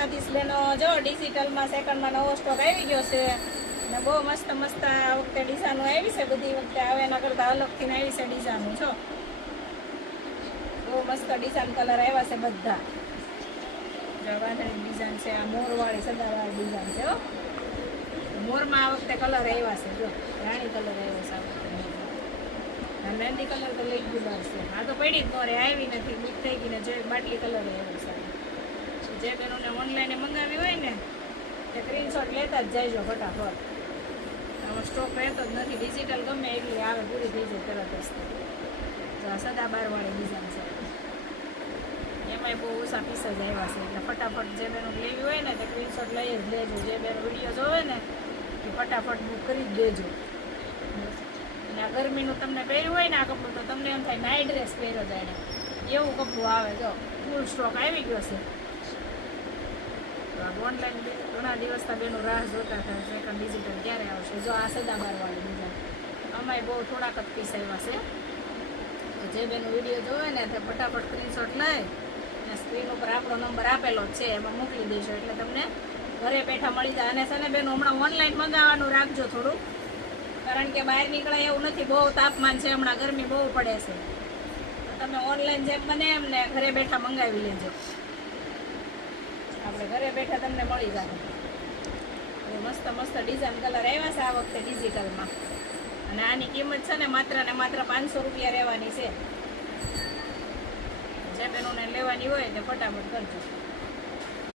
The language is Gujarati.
દ્વારકાધીશ બેનો જો ડિજિટલમાં સેકન્ડમાં નવો સ્ટોક આવી ગયો છે અને બહુ મસ્ત મસ્ત આ વખતે ડિઝાઇનો આવી છે. બધી વખતે આવે એના કરતાં અલગથી આવી છે ડિઝાઇનો. જો બહુ મસ્ત ડિઝાઇન કલર આવ્યા છે બધા. વાદળી ડિઝાઇન છે, આ મોરવાળી સદાવાળી ડિઝાઇન છે. મોરમાં આ વખતે કલર આવ્યા છે. જો રાણી કલર આવ્યો છે આ વખતે. મહેંદી કલર તો રેગ્યુલર છે. આ તો પડી જ નોરે આવી નથી, બુક થઈ ગઈ ને જે બાટલી કલર આવ્યો છે. જે બેનોને ઓનલાઈન મંગાવી હોય ને તે સ્ક્રીનશોટ લેતા જ જાયજો ફટાફટ. આમાં સ્ટોક રહેતો જ નથી. ડિજિટલ ગમે એટલી આવે પૂરી થઈ જાય તરત જ. તો આ સદાબારવાળી ડિઝાઇન છે. એમાંય બહુ ઓછા પીસ જ આવ્યા છે. એટલે ફટાફટ જે બેનો લેવી હોય ને તે સ્ક્રીનશોટ લઈ જ લેજો. જે બેનો વિડીયો જોવે ને એ ફટાફટ બુક કરી જ દેજો. અને આ ગરમીનું તમને પહેર્યું હોય ને આ કપડું તો તમને એમ થાય નાઇટ ડ્રેસ પહેર્યો જાય એવું કપડું આવે. જો ફૂલ સ્ટોક આવી ગયો છે. ઓનલાઈન ઘણા દિવસથી બેનું રાહ જોતા હતા સેકન્ડ ડિજિટલ ક્યારે આવશે. જો આ સદાબારવાળી ડિઝાઇન આમાંય બહુ થોડાક જ પીસ આવ્યા છે. તો જે બેનું વિડીયો જોવે ને તે ફટાફટ સ્ક્રીનશોટ લઈ અને સ્ક્રીન ઉપર આપણો નંબર આપેલો જ છે એમાં મોકલી દેજો એટલે તમને ઘરે બેઠા મળી જાય. અને છે ને બેનું હમણાં ઓનલાઈન મંગાવવાનું રાખજો થોડું, કારણ કે બહાર નીકળાય એવું નથી. બહુ તાપમાન છે હમણાં, ગરમી બહુ પડે છે. તમે ઓનલાઈન જેમ બને એમ ને ઘરે બેઠા મંગાવી લેજો. આપણે ઘરે બેઠા તમને મળી જાય. મસ્ત મસ્ત ડિઝાઇન કલર આવ્યા છે આ વખતે ડિજિટલમાં. અને આની કિંમત છે ને માત્ર 500 રૂપિયા રહેવાની છે. જે બેનોને લેવાની હોય તે ફટાફટ કરજો.